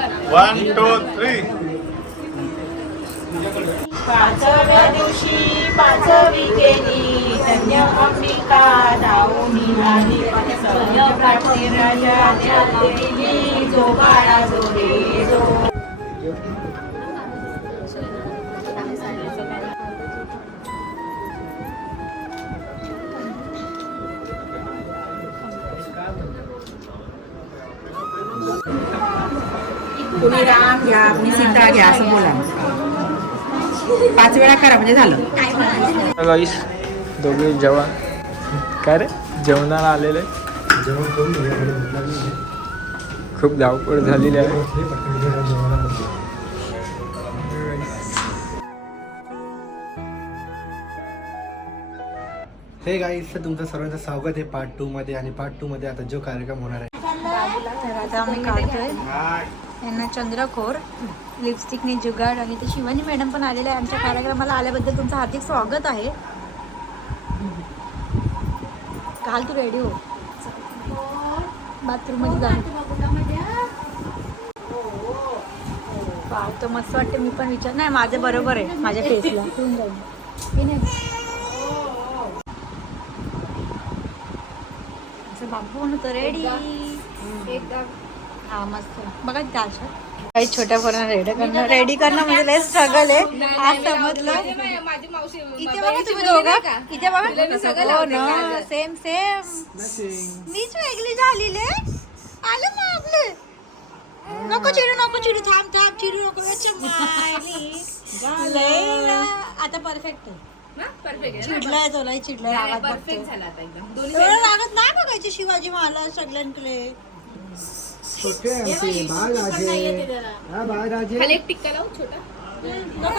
1, 2, 3. पाचव्या दिवशी पाचवी केली धन्य अंबिका धावून आली प्राप्ती राजा देवी जो बाळा जोडे जो. तुम्ही राम घ्या मी सीता घ्या असं बोला 5 वेळा करा म्हणजे झालं. गाईस दोघे जेवण काय रे जेवणाला आलेले खूप धावपळ झालेली आहे. हे गाईस तर तुमचं सर्वांचं स्वागत आहे पार्ट 2 मध्ये. आणि पार्ट 2 मध्ये आता जो कार्यक्रम होणार आहे तर आता आम्ही काढतोय यांना चंद्रकोर लिपस्टिकने जुगाड. आणि ते शिवानी मॅडम पण आलेले आहे आमच्या कार्यक्रमाला. आल्याबद्दल तुमचं हार्दिक स्वागत आहे. काल तू रेडी हो बाथरूम मध्ये जा. तो मस्त वाटते. मी पण विचार नाही माझं बरोबर आहे माझ्या फेसला ठेवून जाईल. बाबू होतं रेडी एकदम. हा मस्त बघा त्याच्या काही छोट्या पोरांना रेडी करणं म्हणजे लय स्ट्रगल आहे. आज समजलं. इथे बघा तुम्ही दोघं इथे बघा हो ना सेम सेम मीच वेगळी झालेली आलं मग आपलं. नको चिडू थांब चिडू नको. आता परफेक्ट आहे. चिडलाय तो लय चिडलाय. रागात रागात नाही बघायचे शिवाजी महाराज सगळ्यांकडे. छोटे आमचे बाळराजे नको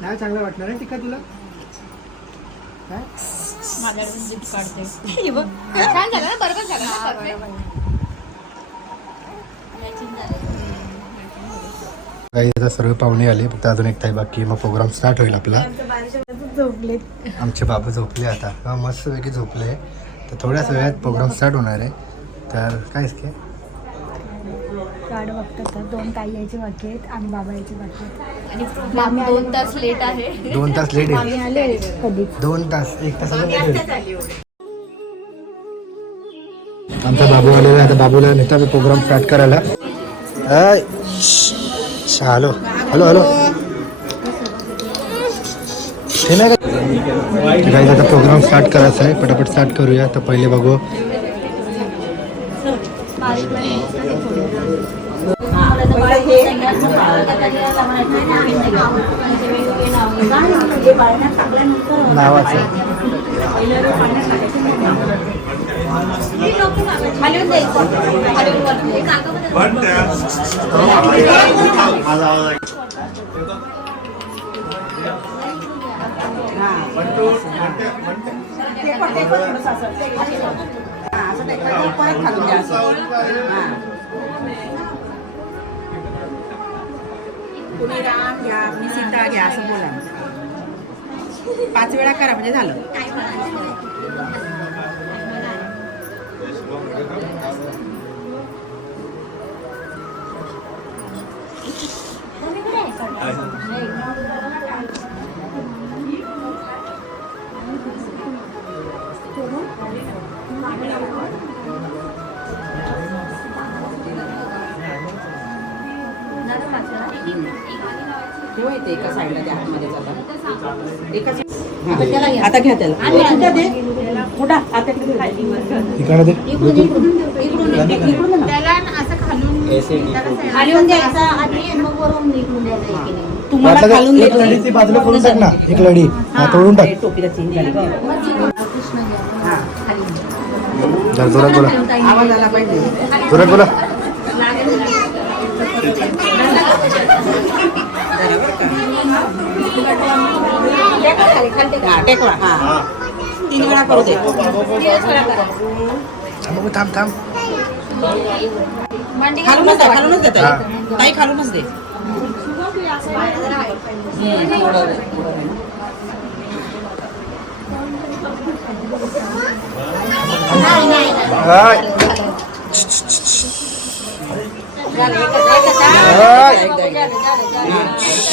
नाही चांगलं वाटणार आहे टिक्का तुला. माझ्याकडून जिप काढते. छान झालं ना बरोबर झालं ना परफेक्ट. काही आता सर्व पाहुणे आले फक्त अजून एक ताई बाकी मग प्रोग्राम स्टार्ट होईल आपला. झोपले आमचे बाबा झोपले आता मस्तपैकी झोपले. तर थोड्याच वेळात प्रोग्राम स्टार्ट होणार आहे. तर कायच काय गाड बघतात 2 ताई यायचे बाकी आहेत आणि बाबा यायचे बाकी आहेत. आणि 2 तास लेट आहे. 2 तास लेट आम्ही आहे. आले कधी 2 तास 1 तास आमचा बाबू आलेला. आता बाबूला नेता प्रोग्राम स्टार्ट करायला. हॅलो हॅलो हॅलो हे नाही का आता प्रोग्राम स्टार्ट करायचा आहे. पटापट स्टार्ट करूया. तर पहिले बघू नावाचं तुम्ही राम घ्या मी सीता घ्या असं बोला 5 वेळा करा म्हणजे झालं. एका साईडला त्या हातमध्ये जातात. आता घ्या त्याला कुठं आता खालून द्यायचा आणि मग वरून निघून द्यायचा. तुम्हाला खालून एक लढीची बाजूला करून टाक ना. एक लढी तोडून टाक. टोपीला चेंज झाली. जोरात बोला. आवाज आला पाहिजे. जोरात बोला. टेकवा हा 3 वेळा करू दे. थांब थांब खालूनच दे ताई खालूनच दे.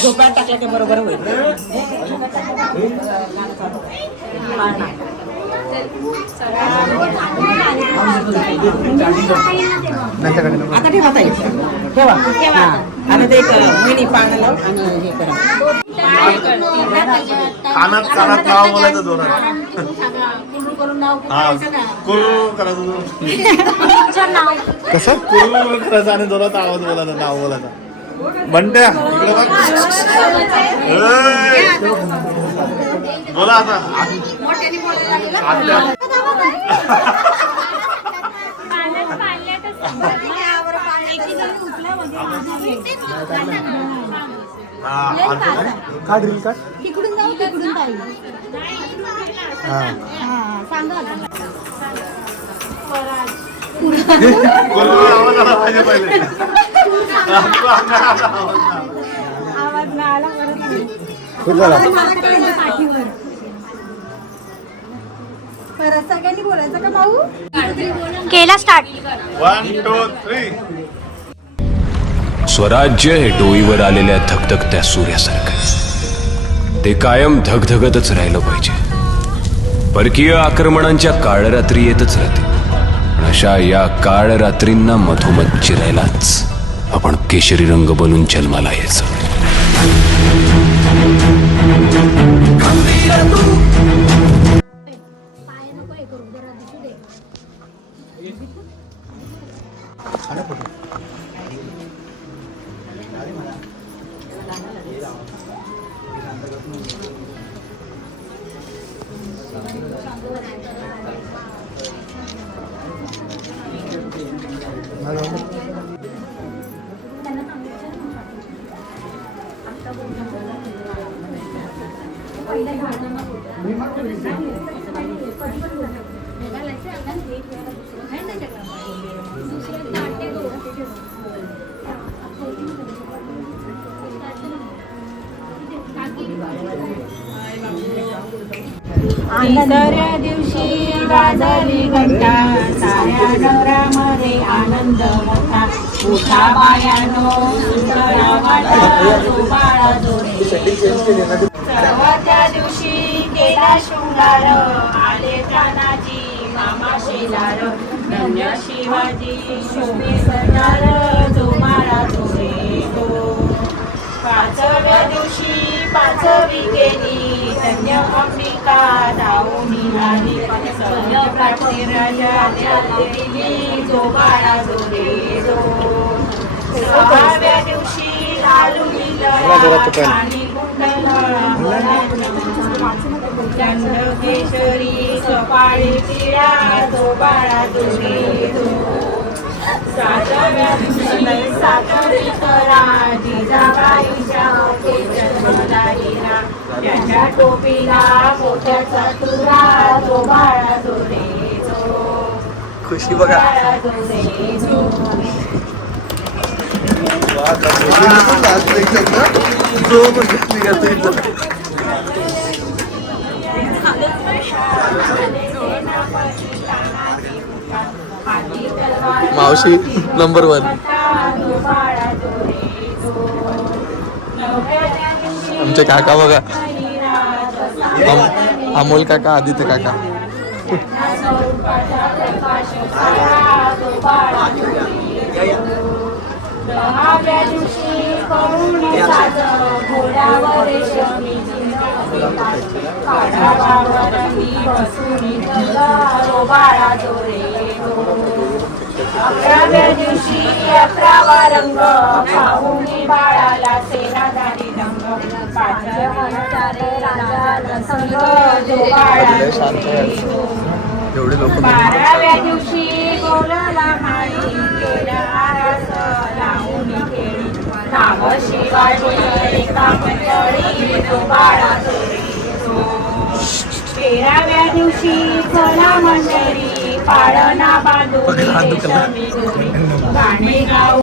झोपायला टाकलं की बरोबर होईल. आता ठेवा ताई. ठेवा. आता ते मिनी पानं लावून आणि हे करा. कानात नाव बोलायचं जोरात. हा कुर्रू करायचं कसं कुर्रू करायचं आणि जोरात आवाज बोलायचा नाव बोलायचा. बंट्या इकडे बघ. बोला आता आत्या. तिकडून जाऊ तिकडून ताई. सांगा कुर्रू आवाज आला पाहिजे पहिले. आवाज नाही आला परत सगळ्यांनी बोलायचं का भाऊ. केला स्टार्ट. 1 2 3. स्वराज्य हे डोईवर आलेल्या धगधगत्या सूर्यासारखं आहे. ते कायम धगधगतच राहिलं पाहिजे. परकीय आक्रमणांच्या काळरात्री येतच राहते. पण अशा या काळरात्रींना मधोमध चिरायलाच आपण केशरी रंग बनून जन्माला यायचं. तिसऱ्या दिवशी वाजली घंटा. साऱ्या नगरामध्ये आनंद मोठा. उठा बायानो सुंदरा वाटा. बाळा जोडे. चौथ्या दिवशी केला शृंगार. आले तानाजी मामा शेलार. धन्य शिवाजी शोभे सरदार. जो बाळा जोडे तो. पाचव्या दिवशी पाचवी केली. धन्य अंबिका धावून आली. सौर्य प्राप्ती राजा देवी. जो बाळा जोडे जो. सहाव्या दिवशी लालू आणि कुंडल केशरी कपाळी पिळा. जो बाळा जोडे जो. सातव्या दिवशी साखरी करा. जिजाबाईच्या जन्मला हिरा. त्याच्या टोपीला मोठ्याचा तुरा. जो बाळा जोडे जो. खुशी बघा. बाळा जोडे जो. मावशी नंबर 1. आमचे काका बघा. अमोल काका, आदित्य काका. दहाव्या दिवशी करुण साज. घोड्यावर रेशमी काढावर मी बसून जो बाळा जोडे जो. 11व्या दिवशी 11वा रंग. पाहुणी बाळाला सेनाधारी रंग. 5व्या राजाला संग. जो बाळा जोडे जो. एवढे लोक. 12व्या दिवशी बोलला माळी. केला आरास लावून केली. नाव शिवाजी एका मंडळी. जो बाळा जोडे जो. 13व्या दिवशी चला मंडळी. पाळणा बांधून गाणे गाऊ.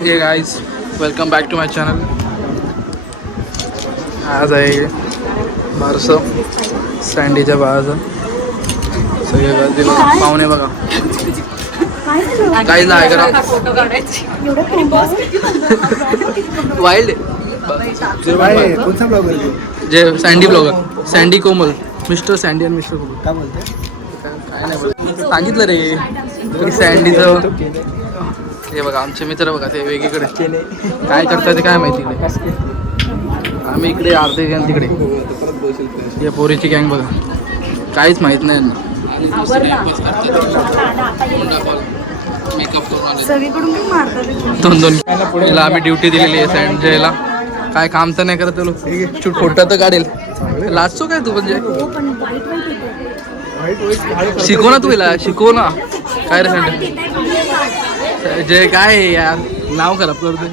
Hey guys, welcome back to my channel. आज आहे बारसं सँडीच्या बाळाचं. सगळे गर्दीला पाहुणे बघा. काही नाही करा वाईल्ड कोणता ब्लॉगर जे सँडी ब्लॉगर सँडी कोमल मिस्टर सँडी आणि मिस्टर कोमल. काय बोलते काय नाही बोलत. सांगितलं रे की सँडीचं. हे बघा आमचे मित्र बघा ते वेगळीकडे काय करतात ते काय माहिती इकडे. आम्ही इकडे अर्धे गँग तिकडे. या पोरीची गँग बघा काहीच माहीत नाही यांना. दोन याला आम्ही ड्युटी दिलेली आहे सँडला. काय काम तर नाही करत तो लोक. फोटो तर काढेल. लाजतो काय तू म्हणजे शिकव ना तू याला शिकव ना. काय रे सँड जे काय यार नाव खराब करतो.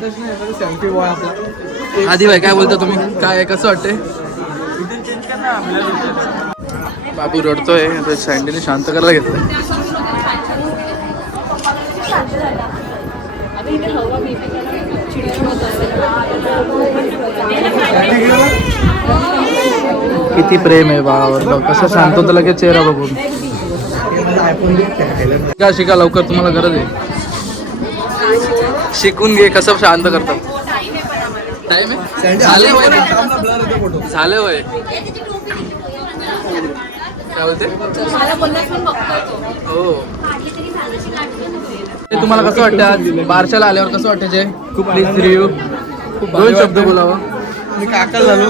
आधी भाई काय बोलता तुम्ही काय कसं वाटतंय. बाबू रडतोय सँडीने शांत करायला घेतलं. किती प्रेम आहे बाळावर. कसं शांत होतं लगेच चेहरा बघून. शिका लवकर तुम्हाला गरज आहे. शिकून घे कसं शांत करतात. टाइम आहे झाले वय झाले वय काय बोलते हो. तुम्हाला कसं वाटतं आज बारशाला आल्यावर कसं वाटतं जे खूप प्लीज रिव्ह्यू 2 शब्द बोलावं. मी काका झालो.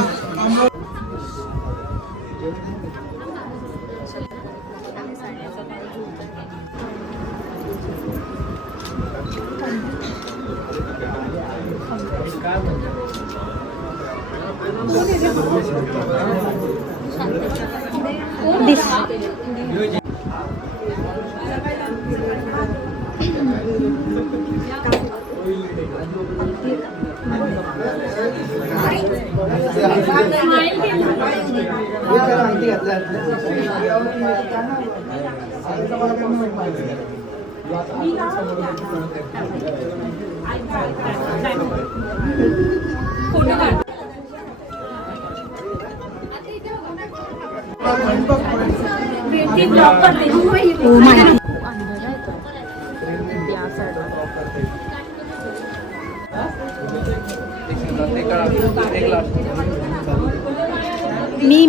मी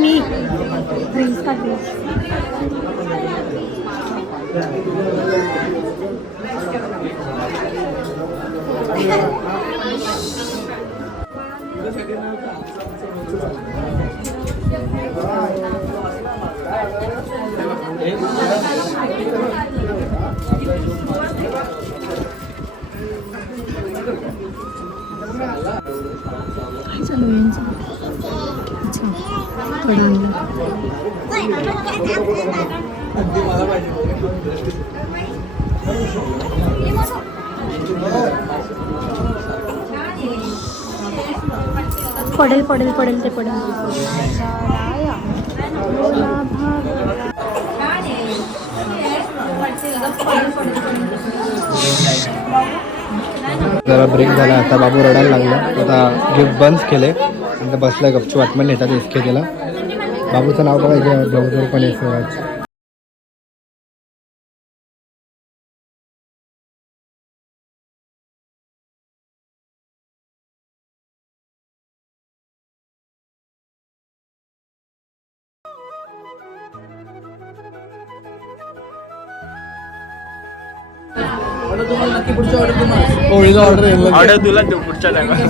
पडेल ते पडेल. जरा ब्रेक झाला. आता बाबू रडायला लागला. आता गिफ्ट बंद केले. आता बसला गपचूप. आठवण येतात एसके त्याला. बाबूचं नाव बघायचं ब्लाउजवर पण आहे स्वराज. ऑर्डर तुला देऊ पुढच्या टायमाला.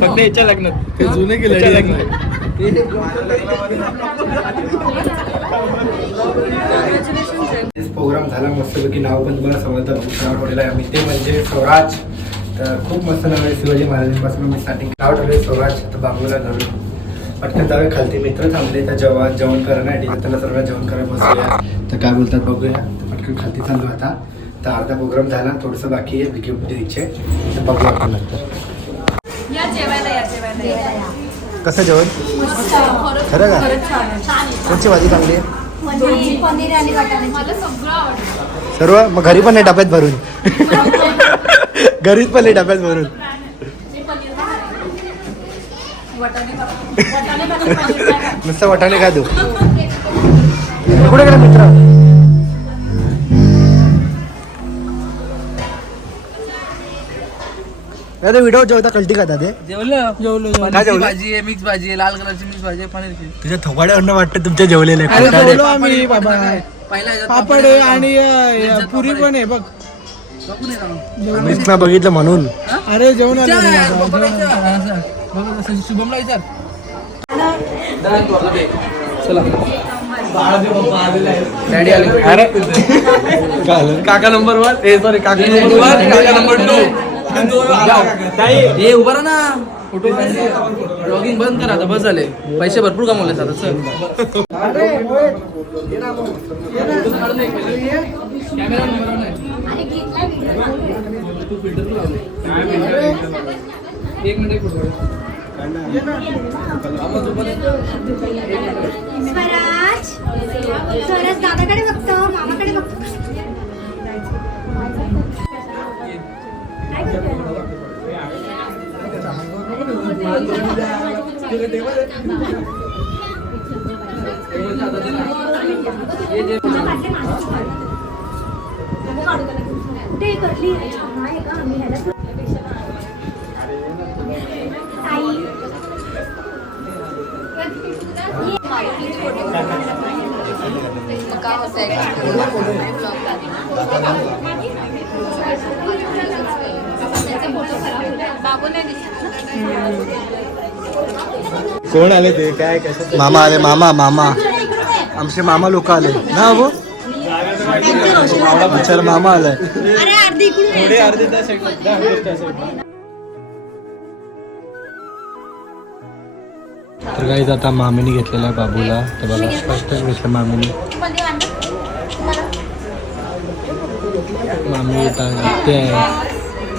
फक्त याच्या लग्नात ते जुने केले लग्न. प्रोग्राम झाला मस्तपैकी. नाव पण तुम्हाला समजतं खूप नाव ठेवलेलं आहे आम्ही ते म्हणजे स्वराज. तर खूप मस्त नाव आहे. शिवाजी महाराजांपासून मी स्टार्टिंग नाव ठेवले स्वराज. तर बाबूला घरून पटकन जावे. खालती मित्र थांबले तर जेवण करण्यासाठी त्याला सर्व जेवण करायला बसूया. तर काय बोलतात बघूया. तर पटकन खालती चाललो आता. तर अर्धा प्रोग्राम झाला. थोडंसं बाकी आहे गिफ्ट द्यायचे. तर बघूया आपण नंतर. कसं जेवण खरं का. कोणची भाजी चांगली आहे. सर्व मग घरी पण नाही डब्यात भरून. घरीच पण नाही डब्यात भरून. नुसतं वाटाणे काय देऊ कुठे गेला मित्र अरे व्हिडिओ जेवता कल्टी खाता ते जेवलो काय जेवलं? भाजी आहे, मिक्स भाजी आहे, लाल कलरची मिक्स भाजी आहे, पनीरची. तुझ्या थोबाड्यावरनं वाटतं तुमच्या जेवलेले आम्ही बाबा पहिला ह्याच्यात पापड आहे आणि पुरी पण आहे बघ. बघू नये का? मीच ना बघितलं म्हणून अरे जेवण आलं विचार, नाही आता. बघा विचार. बघा तसं शुभमला विचार. चला डॅडी आले. अरे काका नंबर 1 सॉरी काका नंबर 1 काका नंबर 2 हे उभा राहा ना. ब्लॉगिंग बंद करा आता, बस झाले. पैसे भरपूर कमवले आता. चल एक मिनिट स्वराज दादाकडे बघतो, मामाकडे बघतो. कोण आले ते काय कसं मामा आले मामा आमचे मामा लोक आले ना हो बिचारा मामा आलाय तर काही आता मामीने घेतलेला आहे बाबूला तर बघा स्पष्टच घेतलं मामीने मामी ते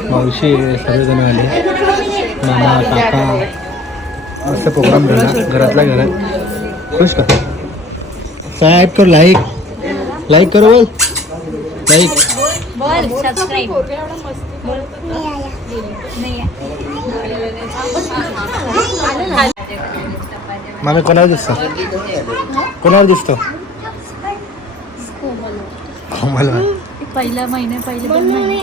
मावशी सर्वजण आले मामा काका मस्त प्रोग्राम झाला घरातल्या घरात खुश का साहेब कर लाईक करो बोल लाईक बोल सबस्क्राइब. मामी कोणावर दिसतो दिसतो कोमल पहिला महिने पहिले 2 महिने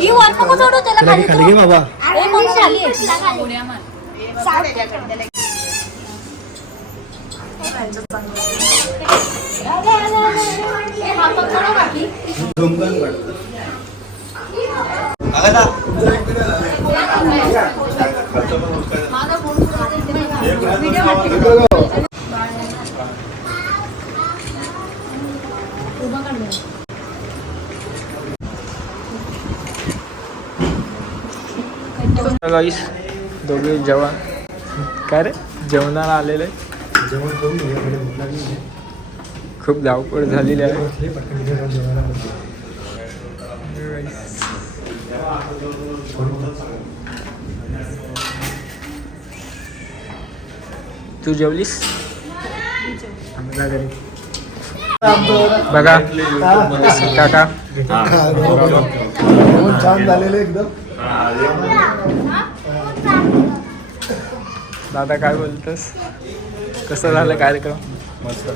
ही वर नको सोडू त्याला खाली खाली घे बाबा अरे मग खाली आहे. गाईस दोघे जेवण काय रे जेवणाला आलेले खूप धावपळ झालेली आहे. तू जेवलीस बघा काका छान झालेलं एकदम दादा काय बोलतोस कसं झालं कार्यक्रम मस्त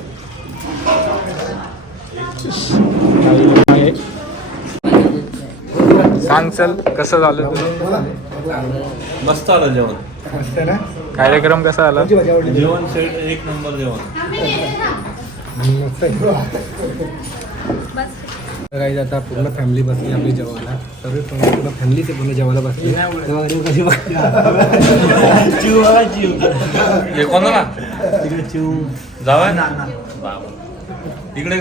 सांग चल कसं झालं तुझं मस्त आलं जेवण मस्त ना कार्यक्रम कसा झाला जेवण सेट एक नंबर जेवण काही आता पूर्ण फॅमिली बसली आपली जेवायला सर्व पूर्ण फॅमिली ते पूर्ण जेवायला बसली तेव्हा कशी हे कोणाला चिव जावा इकडे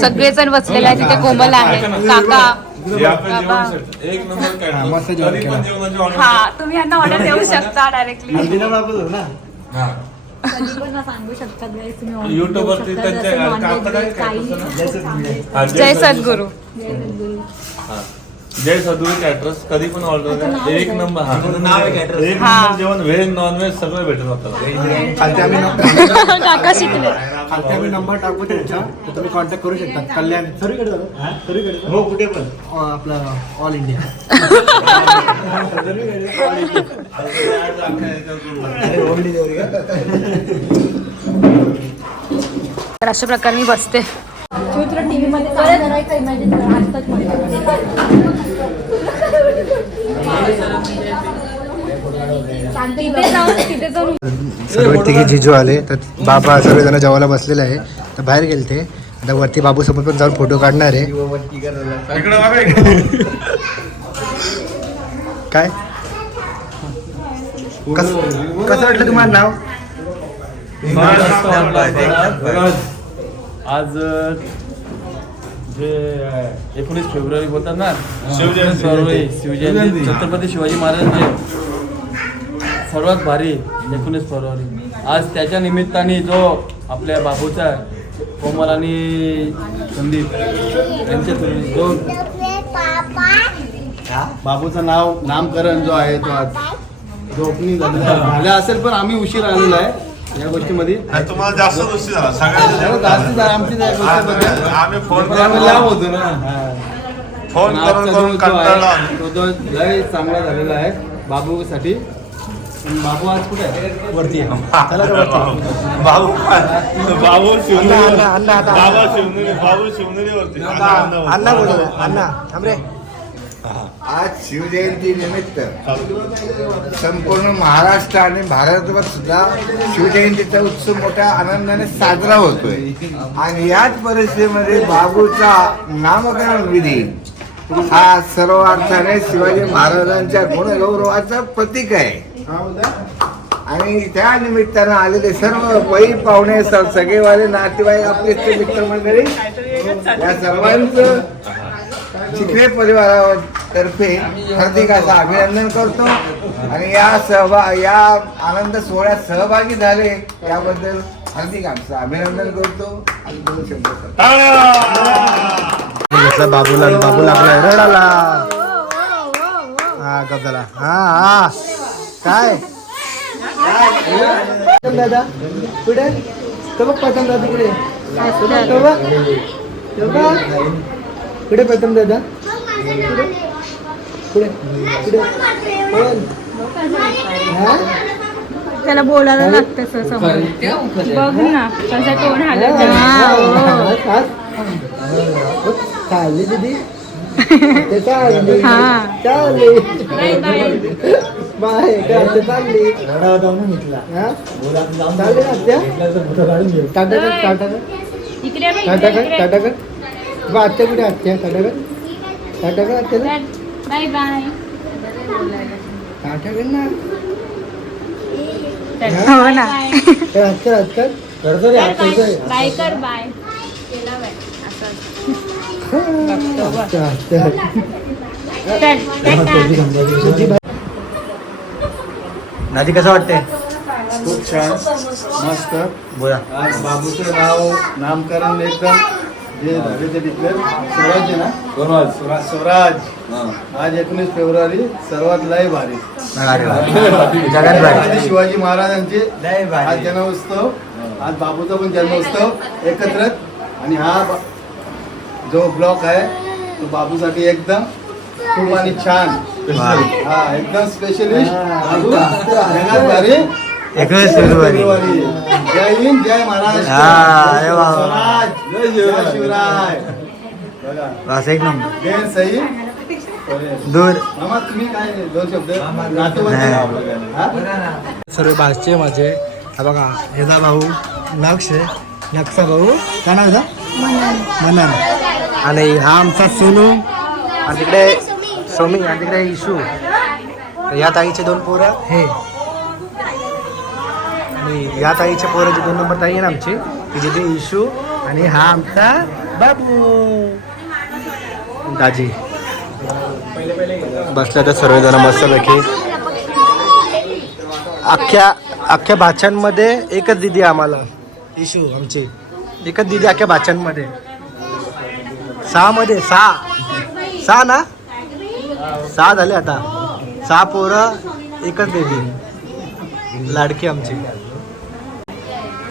सगळेजण बसलेले आहे तिथे कोमल आहे काका एक नंबर मस्त जेवण केलं. हा तुम्ही यांना ऑर्डर देऊ शकता डायरेक्टली कधी पण सांगू शकता guys, तुम्ही order YouTube देऊ वरती शकता, त्यांच्या जसं non-veg काय काही जय सद्गुरू हा जय सदुरी कॅटरर्स कधी पण ऑर्डर एक नंबर एक नंबर जेवण व्हेज नॉन व्हेज सगळं भेटेल आपल्याला. खालती आम्ही काका शिकले. खालती आम्ही नंबर टाकू त्यांचा तर तुम्ही कॉन्टॅक्ट करू शकता. कल्याण सरीकडे जातो सरीकडे हो कुठे पण आपला ऑल इंडिया. तर अशा प्रकारे मी बसते. टीव्ही मध्ये करायचं इमॅजिन तिथे जाऊन सर्व तिघे जिजू आले तर बाबा सर्वजण जेवायला बसलेले आहे तर बाहेर गेलते. आता वरती बाबूसोबत पण जाऊन फोटो काढणार आहे. काय कसं वाटलं तुम्हाला नाव? आज जे 19 फेब्रुवारी बोलतात ना, शिवजयंती छत्रपती शिवाजी महाराजांचे सर्वात भारी 19 फेब्रुवारी. आज त्याच्या निमित्ताने जो आपल्या बाबूचा कोमल आणि संदीप यांच्या जो बाबूचं नामकरण जो आहे तो आज जो ओपनिंग झाला असेल पण आम्ही उशीर आलेलो आहे या गोष्टीमध्ये. तुम्हाला जास्त गोष्टी झाला सगळ्यांना आमची आम्ही फोन लाभ होतो ना. फोन करून तो लय चांगला झालेला आहे बाबूसाठी. बाबू आज कुठे आहे? वरती आहे. बाबू बाबू शिवनेरीवरती अण्णा बोलतो अण्णा थांब रे. आज शिवजयंती निमित्त संपूर्ण महाराष्ट्र आणि भारतभर सुद्धा शिवजयंतीचा उत्सव मोठ्या आनंदाने साजरा होतोय. आणि याच परिस्थितीमध्ये बाबूचा नामकरण विधी हा सर्व अर्थाने शिवाजी महाराजांच्या गुणगौरवाचं प्रतीक आहे. आणि त्या निमित्तानं आलेले सर्व पै पाहुणे सगळेवाले नातेवाईक आपले मित्रमंडळी या सर्वांचं चिखले परिवारातर्फे हार्दिक असं अभिनंदन करतो. आणि या आनंद सोहळ्यात सहभागी झाले याबद्दल हार्दिक आमचं अभिनंदन करतो. आणि दोन शब्द घेतला बाबूला आणि बाबू लागला रडाला. हा गब्दाला हा हा काय दादा पुढे बघ प्रथम दादा तिकडे पुढे प्रथम दादा पुढे पुढे त्याला बोलायला लागतं समोर. बघ ना कसा तोंड हालत. चालली दीदी चालली बाय चालली चालली टाटा टाटा इकडे टाटा टाटा कर बा आत्या कुठे आत्या टाटा कर टाटा कर आत्याला बाय बाय. टाटा कर ना. हो ना. हात कर हात कर करतो रे हात करतो. बाय कर बाय केला बाय नादी कसं वाटतंय? खूप छान मस्त बोला. आज बाबूचं नामकरण एकदम जे झाले ते तिथले स्वराज आहे ना स्वराज. आज 19 फेब्रुवारी सर्वात लय भारी जगात भारी शिवाजी महाराजांचे आज जन्मोत्सव. आज बाबूचा पण जन्मोत्सव एकत्र. आणि हा जो ब्लॉक आहे तो बाबूसाठी एकदम खूप आणि छान हा एकदम स्पेशलिस्ट. जगात भारी 19 फेब्रुवारी. जय हिंद जय महाराष्ट्र. जय शिवराय. बघा एक नंबर बेन सही दूर. मामा तुम्ही काय दोन शब्द सर्व भाषे माझे. हा बघा ह्याचा भाऊ नक्ष नक्षा भाऊ काय नाव आहे मनन. आणि हा आमचा सोनू. आणि तिकडे सोमी आणि तिकडे इशू. या ताईचे 2 पोरं हे. आणि या ताईच्या पोराची 2 नंबर ताई आहे ना आमची तिचे ते इशू. आणि हा आमचा बाबू दाजी. बसल्या तर सर्वजण मस्तपैकी. अख्ख्या भाच्यांमध्ये एकच दिदी आम्हाला इशू आमची एकच दिदी अख्ख्या भाच्यांमध्ये. 6 मध्ये 6 ना 6 झाले आता. 6 पोरं एकच बेबी. लाडकी आमची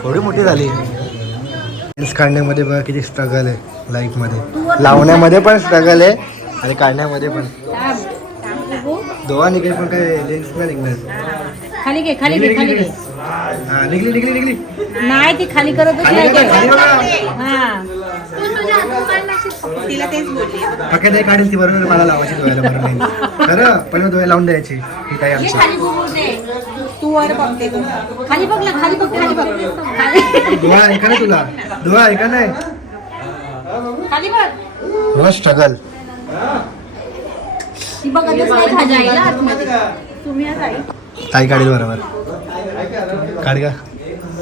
थोडी मोठी झाली. रील्स काढण्यामध्ये बघा किती स्ट्रगल आहे लाईफमध्ये. लावण्यामध्ये पण स्ट्रगल आहे आणि काढण्यामध्ये पण. दोघा निघेल पण काय लेन्स नाही निघणार. खाली घे खाली घे खाली घे. निघली नाही ती खाली करतच नाही ते. हा तिला तेच बोलली. पक्या नाही काढेल ती बरोबर मला लावायची डोळ्याला बरोबर नाही. खरं पहिलं डोळे लावून द्यायची. ही काय आमची खाली बघू दे. तू वर बघते तू. खाली बघ ना खाली बघ खाली बघ. खाली- डोळा ऐका नाही तुला. डोळा ऐका नाही. खाली बघ. मला स्ट्रगल. ती बघतच नाही खाली आईला आतमध्ये. तुम्ही आज आई ताई काढेल बरोबर. काढ का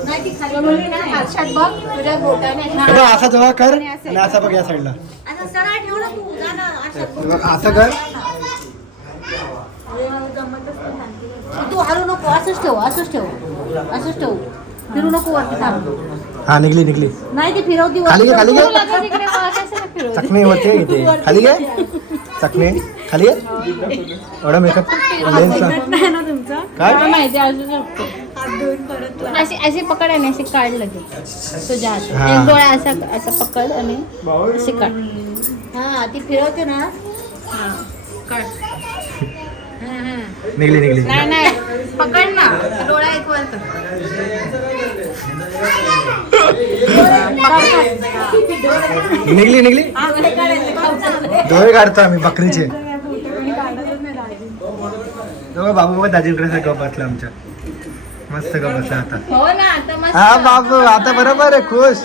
नाही ती खाली बघली ना आरशात बघ तुझ्या बोटाने ना. बघ, असा जवळ कर आणि असा बघ या साईडला. आता सरळ ठेव ना तू जा ना असं. बघ, असं कर. तू हलू नको असंच ठेव असंच ठेव असंच ठेव. फिरू नको वरती थांब. हा निघली. नाही ती फिरवती वर. खाली घे, खाली घे. तू लगा तिकडे बघ, कशाला फिरवते? चकणे होते इथे. खाली घे. चकणे खाली घे. एवढा मेकअप लेन्सला नाही ना तुमचं काय मला माहिती असू शकतो. अशी अशी पकड आणि अशी काढ लगेच तुझ्या हा. हातात. एक डोळा असा असा पकड आणि अशी काढ. हा ती फिरवते ना. हा काढ. निघली. नाही नाही पकड ना डोळा एक वर कर. निघली. डोळे काढतो आम्ही बकरीचे. दोघं बाबू बघा दाजींकडे गप बसला आमच्या. मस्त गप बसला आता. हो ना आता मस्त. हा बाबू आता बरोबर आहे खुश.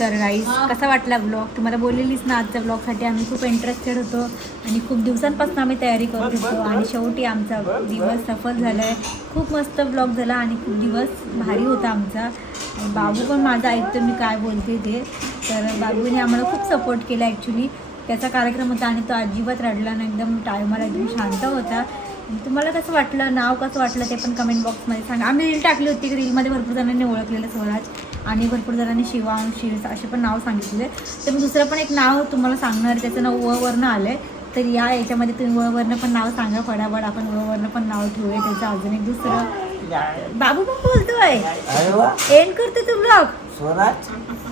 तर गाईज कसा वाटला ब्लॉग. तुम्हाला बोललेलीच ना आजच्या ब्लॉगसाठी आम्ही खूप इंटरेस्टेड होतो आणि खूप दिवसांपासून आम्ही तयारी करत होतो आणि शेवटी आमचा दिवस सफल झाला आहे. खूप मस्त ब्लॉग झाला आणि खूप दिवस भारी होता आमचा. आणि बाबू पण माझा ऐकतो मी काय बोलते ते. तर बाबूने आम्हाला खूप सपोर्ट केला ॲक्च्युली. त्याचा कार्यक्रम होता आणि तो अजिबात रडला नाही. एकदम टायमाला एकदम शांत होता. तुम्हाला कसं वाटलं नाव कसं वाटलं ते पण कमेंट बॉक्समध्ये सांगा. आम्ही रील टाकली होती की रीलमध्ये भरपूर जणांनी ओळखलेलं स्वराज आणि भरपूर जणांनी शिवांश शिल्स असे पण नाव सांगितले. तर मी दुसरं पण एक नाव तुम्हाला सांगणार. त्याचं नाव वरनं आलं आहे. तर या याच्यामध्ये तुम्ही वरनं पण नाव सांगा फटाफट. आपण वरनं पण नाव ठेवूया. त्याचं अजून एक दुसरं बाबू पण बोलतोय. एंड करते तू ब्लॉग.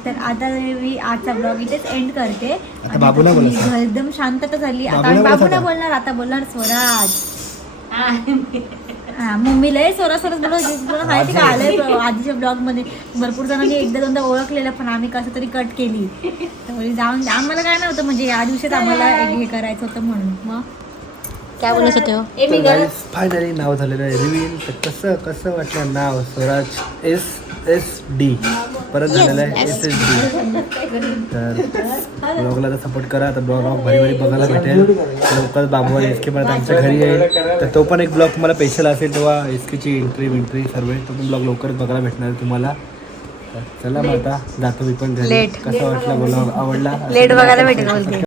तर आता मी आजचा ब्लॉग इथेच एंड करते. एकदम शांतता झाली. आता बाबू नाही बोलणार. आता बोलणार स्वराज. हा मम्मीला सोरासोरच बोलत माहिती का आलंय आधीच्या ब्लॉगमध्ये भरपूर जणांनी एकदा दोनदा ओळखलेलं पण आम्ही कसं तरी कट केली. तर जाऊन आम्हाला काय नव्हतं म्हणजे या दिवशीच आम्हाला हे करायचं होतं म्हणून. मग काय बोलत होतं. फायनली नाव झालेलं आहे रिव्हील. तर कसं वाटलं नाव स्वराज SSD परत झालेलं आहे SSD. तर ब्लॉगला तर सपोर्ट करा. तर ब्लॉग भारी बघायला भेटेल लवकरच. बाबू SK परत आमच्या घरी येईल. तर तो पण एक ब्लॉग तुम्हाला स्पेशल असेल तेव्हा SKची एंट्री सर्व तो पण ब्लॉग लवकरच बघायला भेटणार आहे तुम्हाला. चला मग आता जातो मी पण घरी. कसं वाटलं ब्लॉग आवडला लेट बघायला भेटेल.